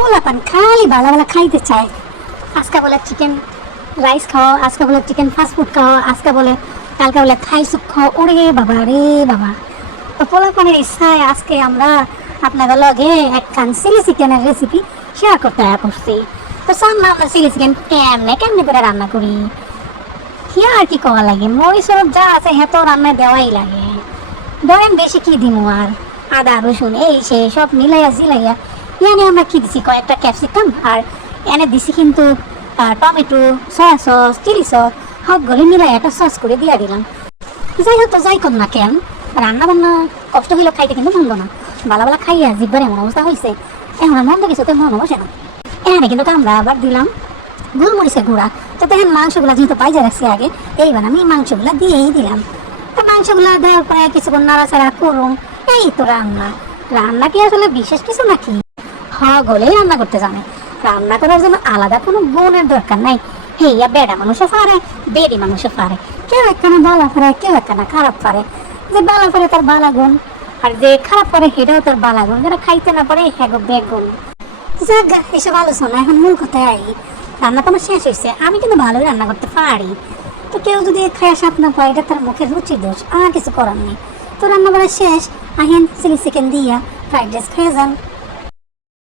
পোলাপান খালি ভালো ভালো খাইতে চায়। আজকে বলে চিকেন রাইস খাও, আজকে বলে চিকেন ফাস্টফুড খাও, আজকে বলে কালকে বলে থাই স্যুপ খাও। ওরে বাবা রে বাবা, তো পোলাপানের ইচ্ছায় আজকে আমরা আপনাদের লগে একখান চিলি চিকেনের রেসিপি শেয়ার করতে করছি। তো সামনে আমরা চিলি চিকেন কেমনে কেমনে করে রান্না করি, কি আর কি করা লাগে, মরিচ সরব যা আছে হ্যাঁ তো রান্নায় দেওয়াই লাগে। ধরেন বেশি কি দিমু আর, আদা রসুন এই সে সব মিলাইয়া জিলাইয়া এনে আমরা কি দিছি, কয়েকটা ক্যাপসিকাম আর এনে দিছি কিন্তু tomato, soya sauce, chilli sauce সবগুলো মিলাই একটা সস করে দিয়ে দিলাম। যাই হোক, তো যাই কর না কেন, রান্না বান্না কষ্ট হইলেও খাইতে কিন্তু মন্দ না। ভালো ভালো খাইয়া জিব্বার এমন অবস্থা হয়েছে, এখন আর মন্দ কিছুতে মন বসে না। এখানে কিন্তু আমরা আবার দিলাম গোলমরিচের গুঁড়া। তো দেখেন মাংসগুলা যেহেতু বাইজা রাখছি আগে, এইবার আমি মাংসগুলা দিয়েই দিলাম। তো মাংসগুলা দেওয়ার পরে কিছুক্ষণ নাড়াচাড়া করুন। এই তো রান্না। রান্না কি আসলে বিশেষ কিছু নাকি? গলেই রান্না করতে জানে, রান্না করার জন্য আলাদা কোনো গুণের দরকার নাই। হেইয়া বেড়া মানুষও পারে, বেড়ি মানুষও পারে। কেউ একখানা বালা পারে, কেউ একখানা খারাপ পারে। যে বালা পারে তার বালা গুণ, আর যে খারাপ পারে সেটাও তার বালা গুণ। যারা খাইতে না পারে হ্যাগো বেগুন। যাক এসব আলোচনা, এখন মূল কথায় আই। রান্না তো আমার শেষ হয়েছে, আমি কিন্তু ভালোই রান্না করতে পারি। তো কেউ যদি খায় স্বাদ না পায়, এটা তার মুখের রুচি দোষ, আর কিছু করার নেই। তো রান্না বাড়া শেষ, আহেন চিলি চিকেন দিয়া ফ্রাইড রাইস খেয়ে যান।